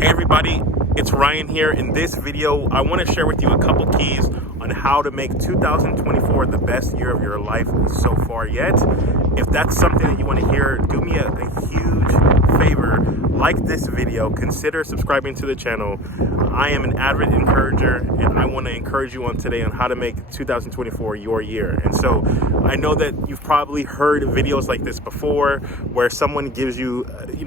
Hey everybody, it's Ryan here. In this video, I want to share with you a couple keys on how to make 2024 the best year of your life so far yet. If that's something that you want to hear, do me a huge favor. Like this video, consider subscribing to the channel. I am an avid encourager, and I want to encourage you on today on how to make 2024 your year. And so I know that you've probably heard videos like this before, where someone gives you,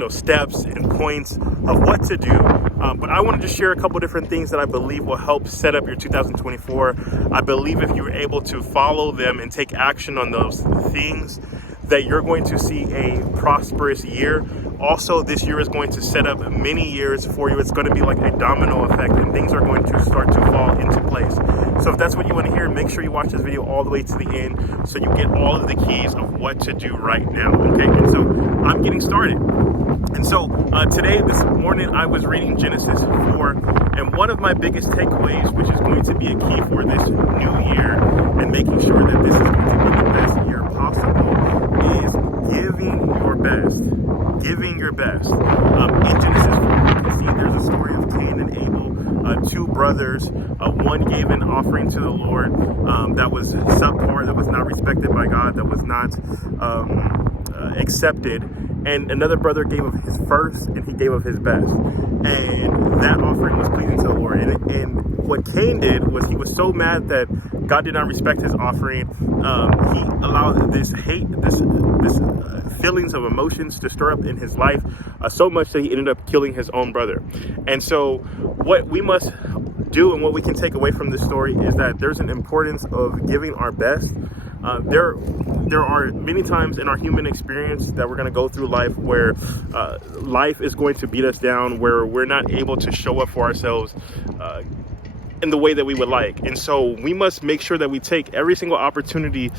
steps and points of what to do. But I want to just share a couple different things that I believe will help set up your 2024. I believe if you're able to follow them and take action on those things, that you're going to see a prosperous year. Also, this year is going to set up many years for you. It's going to be like a domino effect, and things are going to start to fall into place. So if that's what you want to hear, make sure you watch this video all the way to the end so you get all of the keys of what to do right now, okay? And so I'm getting started. And so this morning, I was reading Genesis 4, and one of my biggest takeaways, which is going to be a key for this new year and making sure that this is going to be the best year possible, is giving your best. Giving your best. In Genesis 4, you can see there's a story of Cain and Abel, two brothers. One gave an offering to the Lord that was subpar, that was not respected by God, that was not accepted. And another brother gave of his first, and he gave of his best. And that offering was pleasing to the Lord. And what Cain did was he was so mad that God did not respect his offering. He allowed this hate, this feelings of emotions to stir up in his life so much that he ended up killing his own brother. And so what we must do and what we can take away from this story is that there's an importance of giving our best. There are many times in our human experience that we're going to go through life where life is going to beat us down, where we're not able to show up for ourselves in the way that we would like. And so we must make sure that we take every single opportunity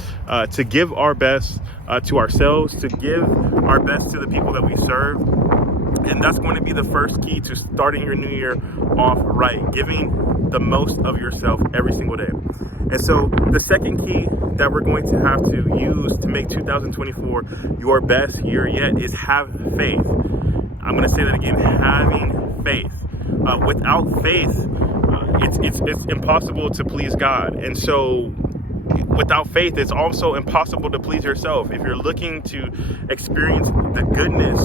to give our best to ourselves, to give our best to the people that we serve. And that's going to be the first key to starting your new year off right, giving the most of yourself every single day. And so the second key that we're going to have to use to make 2024 your best year yet is have faith. I'm going to say that again, having faith. Without faith, it's impossible to please God. And so without faith, it's also impossible to please yourself. If you're looking to experience the goodness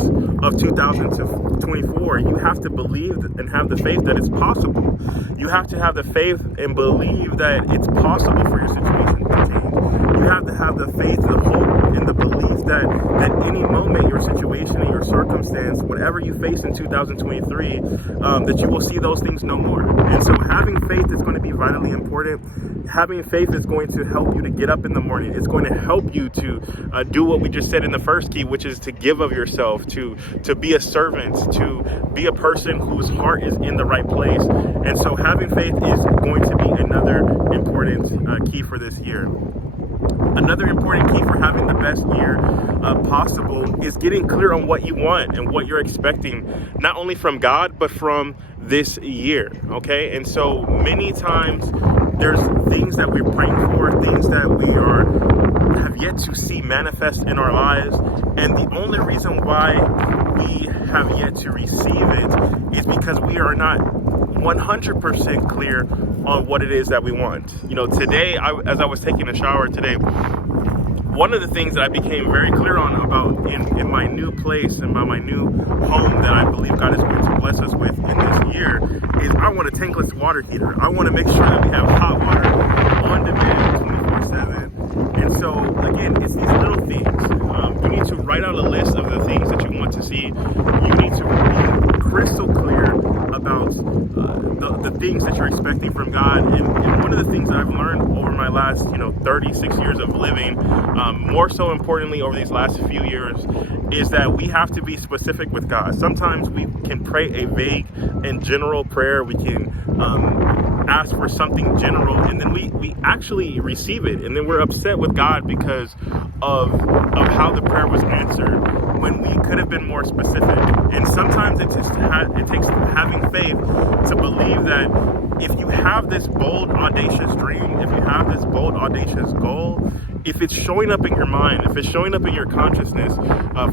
of 2024, you have to believe and have the faith that it's possible. You have to have the faith and believe that it's possible for your situation to change. You have to have the faith, the hope, and the belief that at any moment, your situation and your circumstance, whatever you face in 2023, that you will see those things no more. And so having faith is going to be vitally important. Having faith is going to help you to get up in the morning. It's going to help you to do what we just said in the first key, which is to give of yourself, to be a servant, to be a person whose heart is in the right place. And so having faith is going to be another important key for this year. Another important key for having the best year possible is getting clear on what you want and what you're expecting, not only from God, but from this year, okay? And so many times there's things that we're praying for, things that we have yet to see manifest in our lives. And the only reason why we have yet to receive it is because we are not 100% clear on what it is that we want. Today, as I was taking a shower today, one of the things that I became very clear on about in my new place and by my new home that I believe God is going to bless us with in this year is I want a tankless water heater. I want to make sure that we have hot water on demand 24/7. And so, again, it's these little things. You need to write out a list of the things that you want to see. You need to be crystal clear about the things that you're expecting from God. And one of the things that I've learned over my last 36 years of living, more so importantly over these last few years, is that we have to be specific with God. Sometimes we can pray a vague and general prayer. We can ask for something general, and then we actually receive it, and then we're upset with God because of how the prayer was answered when we could have been more specific. And sometimes it takes having faith to believe that if you have this bold, audacious dream, if you have this bold, audacious goal, if it's showing up in your mind, if it's showing up in your consciousness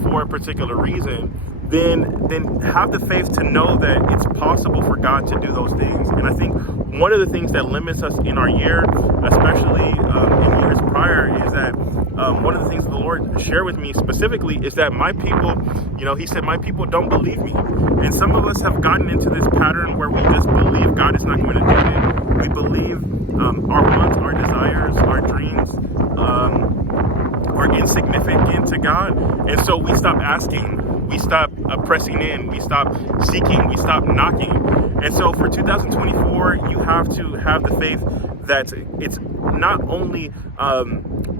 for a particular reason, then have the faith to know that it's possible for God to do those things. And I think one of the things that limits us in our year, especially in years prior, is that one of the things that the Lord shared with me specifically is that my people, he said, my people don't believe me. And some of us have gotten into this pattern where we just believe God is not going to do it. We believe our wants, our desires, our dreams are insignificant to God. And so we stop asking. We stop pressing in, we stop seeking, we stop knocking. And so for 2024, you have to have the faith that it's not only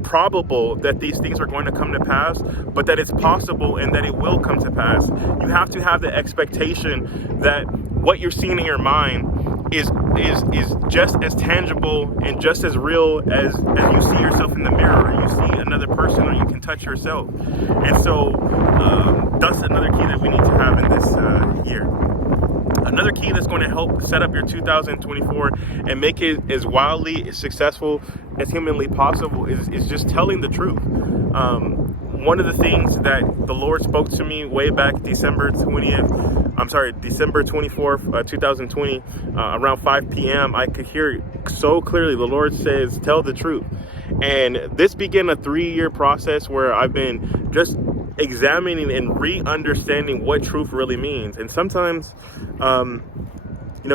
probable that these things are going to come to pass, but that it's possible and that it will come to pass. You have to have the expectation that what you're seeing in your mind is just as tangible and just as real as you see yourself in the mirror, or you see another person, or you can touch yourself. And so that's another key that we need to have in this year. Another key that's going to help set up your 2024 and make it as wildly successful as humanly possible is just telling the truth. One of the things that the Lord spoke to me way back December 24th, 2020, around 5 p.m., I could hear so clearly. The Lord says, tell the truth. And this began a 3-year process where I've been just examining and re-understanding what truth really means. And sometimes,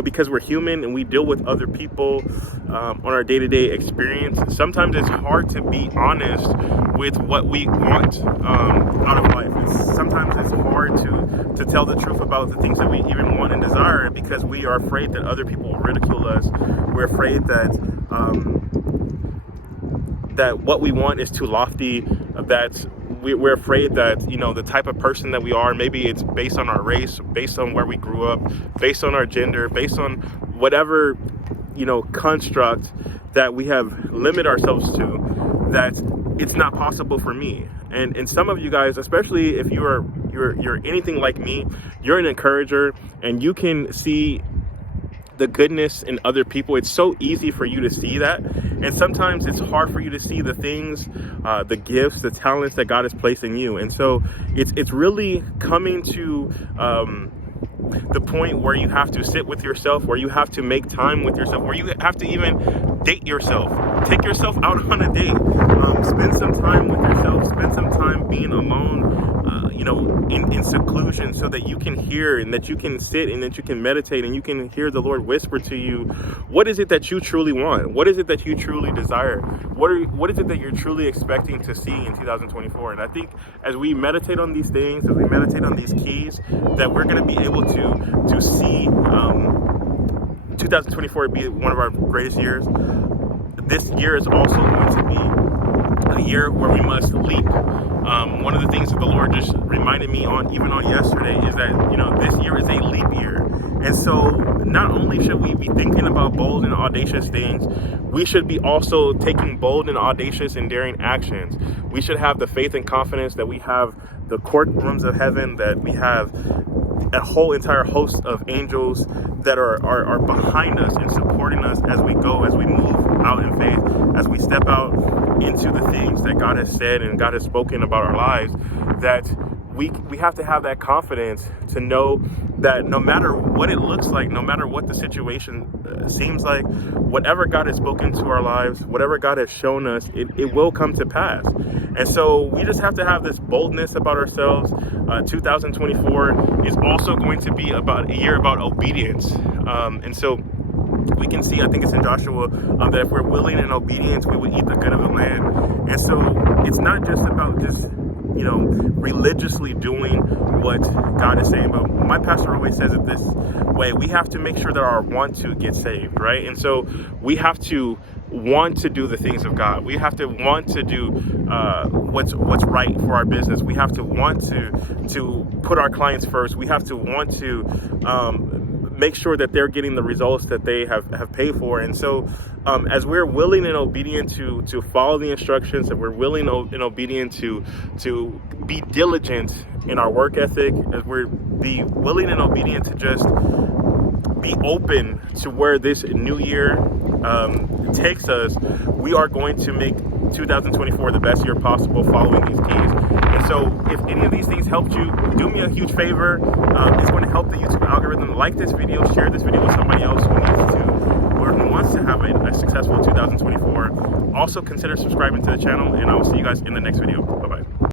because we're human and we deal with other people on our day-to-day experience, sometimes it's hard to be honest with what we want out of life. Sometimes it's hard to tell the truth about the things that we even want and desire, because we are afraid that other people will ridicule us. We're afraid that what we want is too lofty, that we're afraid that, the type of person that we are, maybe it's based on our race, based on where we grew up, based on our gender, based on whatever, construct that we have limited ourselves to, that it's not possible for me. And some of you guys, especially if you're anything like me, you're an encourager and you can see the goodness in other people. It's so easy for you to see that. And sometimes it's hard for you to see the things, the gifts, the talents that God has placed in you. And so it's really coming to the point where you have to sit with yourself, where you have to make time with yourself, where you have to even date yourself. Take yourself out on a date. Spend some time with yourself. Spend some time being alone, in seclusion, so that you can hear and that you can sit and that you can meditate and you can hear the Lord whisper to you, what is it that you truly want? What is it that you truly desire? What is it that you're truly expecting to see in 2024? And I think as we meditate on these things, as we meditate on these keys, that we're going to be able to see 2024 be one of our greatest years. This year is also going to be a year where we must leap. One of the things that the Lord just reminded me on yesterday is that, this year is a leap year. And so not only should we be thinking about bold and audacious things, we should be also taking bold and audacious and daring actions. We should have the faith and confidence that we have the courtrooms of heaven, that we have a whole entire host of angels that are behind us and supporting us as we go, as we move out in faith, as we step out into the things that God has said and God has spoken about our lives, that we have to have that confidence to know that no matter what it looks like, no matter what the situation seems like, whatever God has spoken to our lives, whatever God has shown us, it will come to pass. And so we just have to have this boldness about ourselves. 2024 is also going to be about a year about obedience. And so we can see, I think it's in Joshua, that if we're willing and obedient, we will eat the good of the land. And so it's not just about just, religiously doing what God is saying. But my pastor always says it this way: we have to make sure that our want to get saved, right? And so we have to want to do the things of God. We have to want to do what's right for our business. We have to want to put our clients first. We have to want to make sure that they're getting the results that they have paid for. And so as we're willing and obedient to follow the instructions, that we're willing and obedient to be diligent in our work ethic, as we're be willing and obedient to just be open to where this new year takes us, we are going to make 2024 the best year possible following these keys. And So if any of these things helped you, do me a huge favor. It's going to help the YouTube algorithm. Like this video, share this video with somebody else who needs to, or who wants to have a successful 2024. Also consider subscribing to the channel, and I will see you guys in the next video. Bye-bye.